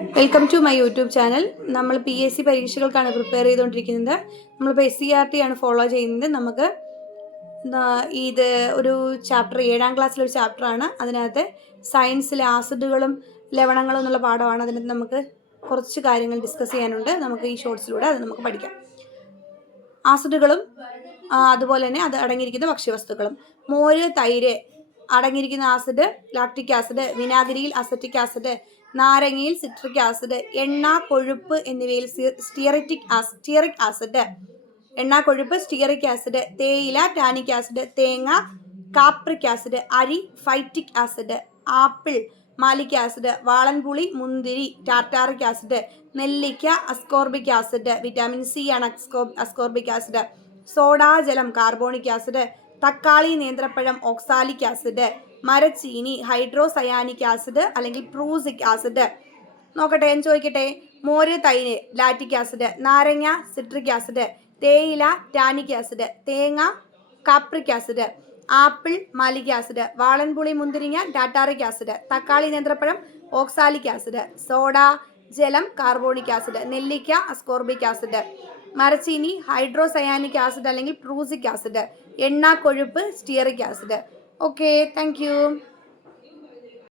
Welcome to my YouTube channel. നമ്മൾ PSC പരീക്ഷകൾക്കാണ് prepare ചെയ്തുകൊണ്ടിരിക്കുന്നത്. നമ്മളിപ്പോൾ SCRT ആണ് ഫോളോ ചെയ്യുന്നത്. നമുക്ക് ഇത് ഒരു ചാപ്റ്റർ 7ാം ക്ലാസ്സിലൊരു ചാപ്റ്ററാണ്. അതിനകത്ത് സയൻസിലെ ആസിഡുകളും ലവണങ്ങളും എന്നുള്ള പാഠമാണ്. അതിനകത്ത് നമുക്ക് കുറച്ച് കാര്യങ്ങൾ ഡിസ്കസ് ചെയ്യാനുണ്ട്. നമുക്ക് ഈ ഷോർട്സിലൂടെ അത് നമുക്ക് പഠിക്കാം. ആസിഡുകളും അതുപോലെ തന്നെ അത് അടങ്ങിയിരിക്കുന്ന ഭക്ഷ്യവസ്തുക്കളും. മോര്, തൈര് അടങ്ങിയിരിക്കുന്ന ആസിഡ് ലാക്റ്റിക് ആസിഡ്, വിനാഗിരിയിൽ അസറ്റിക് ആസിഡ്, നാരങ്ങയിൽ സിട്രിക് ആസിഡ്, എണ്ണ, കൊഴുപ്പ് എന്നിവയിൽ സ്റ്റിയറിക് ആസിഡ്, എണ്ണ, കൊഴുപ്പ്, സ്റ്റിയറിക് ആസിഡ്, തേയില ടാനിക് ആസിഡ്, തേങ്ങ കാപ്രിക് ആസിഡ്, അരി phytic acid, apple malic acid, വാളൻപുളി മുന്തിരി ടാർട്ടാറിക് ആസിഡ്, നെല്ലിക്ക അസ്കോർബിക് ആസിഡ്, വിറ്റാമിൻ സി ആണ് അസ്കോർബിക് ആസിഡ്, സോഡാ ജലം കാർബോണിക് ആസിഡ്, തക്കാളി നേന്ത്രപ്പഴം ഓക്സാലിക് ആസിഡ്, മരച്ചീനി ഹൈഡ്രോസയാനിക് ആസിഡ് അല്ലെങ്കിൽ പ്രൂസിക് ആസിഡ്. നോക്കട്ടെ, ഞാൻ ചോദിക്കട്ടെ. മോര്, തൈര് ലാക്റ്റിക് ആസിഡ്, നാരങ്ങ സിട്രിക് ആസിഡ്, തേയില ടാനിക് ആസിഡ്, തേങ്ങ capric acid, apple malic acid, വാളൻപുളി മുന്തിരിങ്ങ ടാറ്റാറിക് ആസിഡ്, തക്കാളി നേന്ത്രപ്പഴം ഓക്സാലിക് ആസിഡ്, സോഡ ജലം കാർബോണിക് ആസിഡ്, നെല്ലിക്ക അസ്കോർബിക് ആസിഡ്, മരച്ചീനി ഹൈഡ്രോസയാനിക് ആസിഡ് അല്ലെങ്കിൽ പ്രൂസിക് ആസിഡ്, എണ്ണ, കൊഴുപ്പ് stearic acid. Okay, thank U.